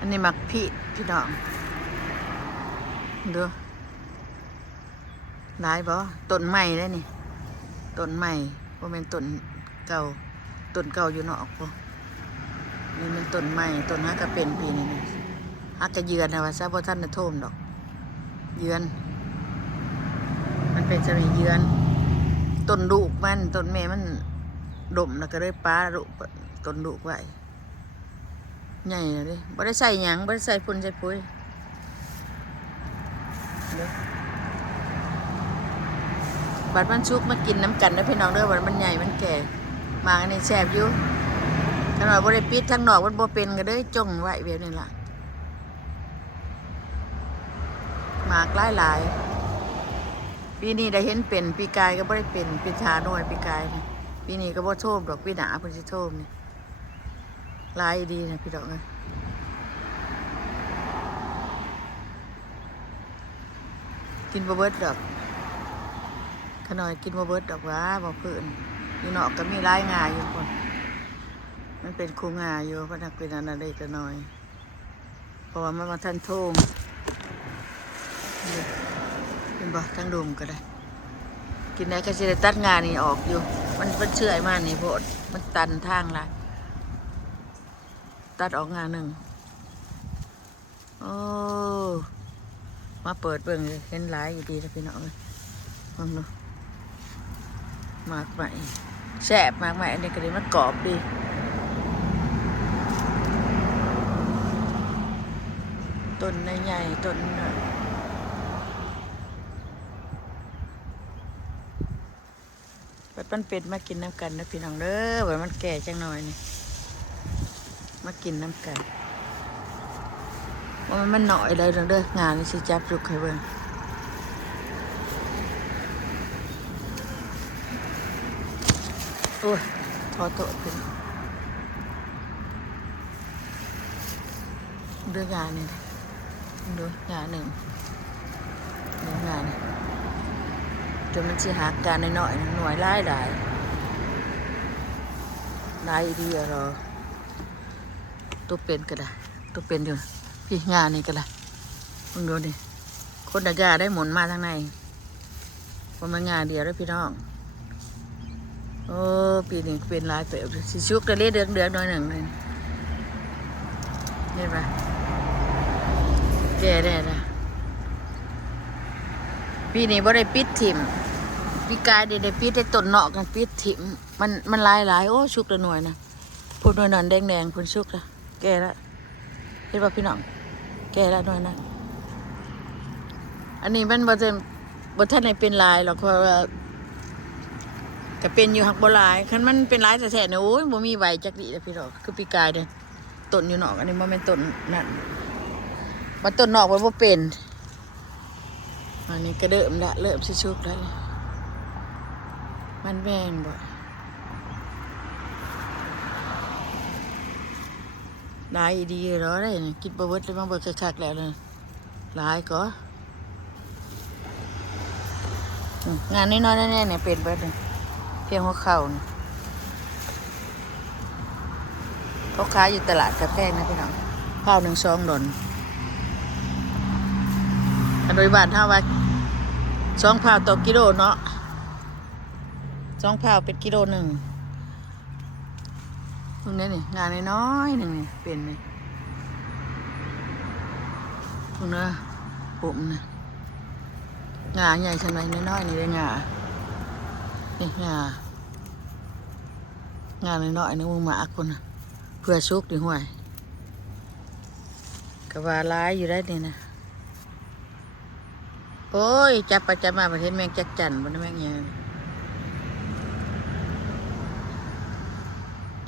อันนี้มักพี่น้องดูหลายบ่ต้นใหม่ได้นี่ต้นใหม่บ่แม่นต้นเก่าต้นเก่าอยู่นอกบ่นี่มันต้นใหม่ต้นฮักก็เป็นปีนี้นี่ฮักก็เยือนนะว่าซะบ่ทันได้โทมดอกเยือนมันเป็นจะมีเยือนต้นลูกมันต้นแม่มันดมแล้วก็เลยป้าลูกต้นลูกไว้ใหญ่เลยบ่ได้ใส่หยังบ่ได้ใส่ฝุ่นใส่ปุ๋ยบัดมันชุกมากินน้ำกันนะพี่น้องเด้อบัดมันใหญ่มันแก่หมากอันนี้แซ่บอยู่ถ้าหน่อยบ่ได้ปิดทางนอกมันบ่เป็นก็เด้อจ้องไว้แบบนี้ล่ะหมากหลายปีนี้ได้เห็นเป็นปีกายก็บ่ได้เป็นปีชาหน่อยปีกายนะปีนี้ก็บ่โทมดอกปีหน้าเพิ่นสิโทมนี่หลายดีนะพี่น้องเอ้ยกินบ่เบิดดอกขน่อยกินบ่เบิดดอกว่าบ่เพิ่นอยู่นอกก็มีหลายงาอยู่คนมันเป็นคูงาอยู่เพราะนักเป็นอันนั้นได้ก็น้อยเพราะว่ามันมาทันโทมเป็นบ่ทั้งดุมก็ได้กินได้ก็สิได้ตัดงานี่ออกอยู่มันเชื่อยมากนี่โพดมันตันทางละตัดออกงาหนึ่งโอ้มาเปิดเบิ่งเลยเห็นหลายอยู่ดีนะพี่น้องเลยลองดูหมากใหม่แซ่บหมากใหม่อันนี้ก็เลยมันกรอบดีต้นใหญ่ๆต้นมันเป็ดมากินน้ำกันนะพี่น้องเด้อว่ามันแก่จังหน่อยนี่มากินน้ำกันว่ามันหน่อยเลยเด้องานนี่สิจับจุกให้เบิ่งโอ้ยทอโตเป็นเรื่องงานนี่ดูงานหนึ่งงานจนมันสิหาการหน่อยหน่วยหลายดีเหรอตัวเป็นก็ได้ตัวเป็นอยู่พี่งานนี่ก็ได้มึงดูดิคนดากาได้หมุนมาทางในว่ามันงานเดียวได้พี่น้องโอ้ปีนี้เป็นลายเปลวสิชุกกระเล่เดือดหน่อยหนึ่งเลยเห็นปะแก่ได้ละปีนี้บ่ได้ปิดถิ่มปีกายได้ปิดได้ต้นเนาะกันปิดถิ่มมันหลายโอ้ชุกละหน่วยนะพูดหน่วยนั่นแดงพูดชุกละแก่ละเห็นปะพี่น้องแก่ละหน่วยนะอันนี้มันบ่ท่านไหนเป็นลายหรอกเพราะว่าก็เป็นอยู่หักบ่ลายคันมันเป็นลายแท้ๆเนี่ยโอ้ยบ่มีใบจักดิแล้วพี่น้องคือปีกายเด้ต้นอยู่นอกอันนี้บ่แม่นต้นนั่นมันต้นนอกมันบ่เป็นอันนี้ก็เริ่มสิชุกแล้วมันแม่นบ่หลายดีเหรอได้กินบ่เบิดเลยมาเบิดคักๆแล้วเลยหลายก็งานน้อยๆแน่ๆเนี่ยเป็นเบิดเลยเพียงหัวเข่าเขาขายอยู่ตลาดกระแพงนะพี่น้องข้าว1-2 ดอนโดยบ้านถ้าว่า2 ข้าวต่อกิโลเนาะ2 ข้าวเป็นกิโล1ตรงนี้นี่งานน้อยหนึ่งนี่เป็นนี่ตรงนี้ปุ่มนี่งาใหญ่ขนาดน้อยๆนี่ได้งานี่งาน้อยๆนึกมึงมาคนนะเพื่อชุกดิห่วยกะว่าร้ายอยู่ได้นี่นะโอ้ยจับไปจับมาประเทศแมงจักจั่นบนแมงยัง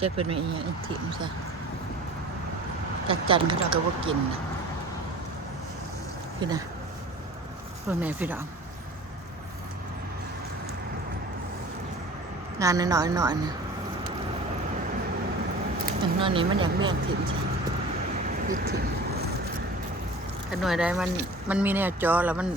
จะเป็นแมงยังถิ่มซะจักจั่นเขาเราก็ว่ากินนะพี่นะพวกแม่พี่น้องงานน้อยเนี่ยอย่างน้อยนี้มันอยากแมงถิ่มใช่พิดถิ่มขน่วยได้มันมีแนวจอแล้วมัน